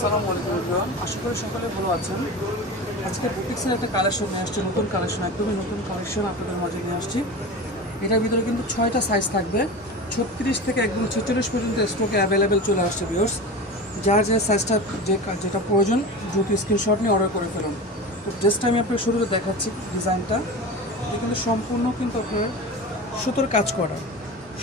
আসসালামু আলাইকুম এভরিওয়ান, আশা করি সকলে ভালো আছেন। আজকে বুটিক্সের একটা কালেকশন নিয়ে আসছি, নতুন কালেকশন, একদমই নতুন কালেকশন আপনাদের মাঝে নিয়ে আসছি। এটার ভিতরে কিন্তু 6টা সাইজ থাকবে, 36 থেকে একদম 46 পর্যন্ত স্টকে অ্যাভেলেবেল চলে আসছে ভিউয়ার্স। যার যে সাইজটা যেটা প্রয়োজন দ্রুত স্ক্রিনশট নিয়ে অর্ডার করে ফেলুন। তো জাস্ট আমি আপনাকে শুরুতে দেখাচ্ছি ডিজাইনটা। এটা কিন্তু সম্পূর্ণ কিন্তু আপনার সুতোর কাজ করা,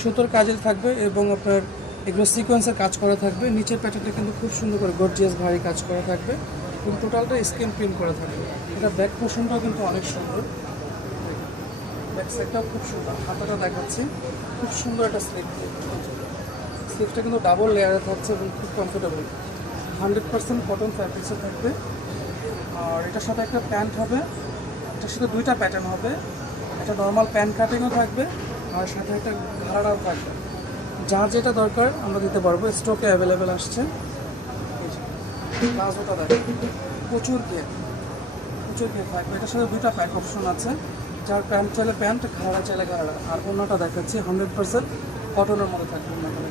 সুতোর কাজের থাকবে এবং আপনার এগুলো সিকোয়েন্সের কাজ করা থাকবে। নিচের প্যাটার্নটা কিন্তু খুব সুন্দর করে গর্জিয়াস ভারী কাজ করা থাকবে এবং টোটালটা স্ক্রিন প্রিন্ট করা থাকবে। এটা ব্যাক পোর্শনটাও কিন্তু অনেক সুন্দর, ব্যাক সাইডটাও খুব সুন্দর। হাতাটা দেখাচ্ছি, খুব সুন্দর একটা স্লিপটা কিন্তু ডাবল লেয়ারে থাকছে এবং খুব কমফোর্টেবল। 100% কটন ফ্যাব্রিক্সে থাকবে। আর এটার সাথে একটা প্যান্ট হবে, এটার সাথে দুইটা প্যাটার্ন হবে। একটা নর্মাল প্যান্ট কাটিংও থাকবে আর সাথে একটা ঘাড়াও থাকবে। যার যেটা দরকার আমরা দিতে পারবো, স্টকে অ্যাভেলেবেল আসছে। প্লাজোটা দেখেন, প্রচুর ঘের থাকবে। এটার সাথে দুইটা প্যান্ট অপশন আছে, যার প্যান্ট চাইলে প্যান্ট, ঘাড়া চাইলে ঘাড়া। আর অন্যটা দেখাচ্ছি 100% কটনের মধ্যে থাকবে। অন্যটা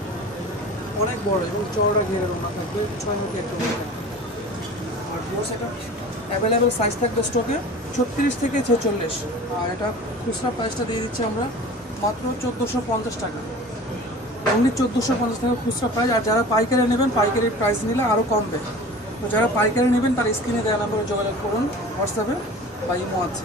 অনেক বড় এবং চওড়া ঘেরের অন্য থাকবে, 6 মুখে একটা অন্য থাকবে। আর ডোর্স এটা অ্যাভেলেবেল সাইজ থাকবে স্টকে 36 থেকে 46। আর এটা খুচরা প্রাইসটা দিয়ে দিচ্ছি আমরা মাত্র 1450 টাকা, অনলি 1450 টাকা খুচরা প্রাইস। আর যারা পাইকারি নেবেন, পাইকারি প্রাইস নিলে আরও কমবে। তো যারা পাইকারি নেবেন তার স্ক্রিনে দেওয়া নাম্বারে যোগাযোগ করুন, হোয়াটসঅ্যাপে বা ইমো আছে।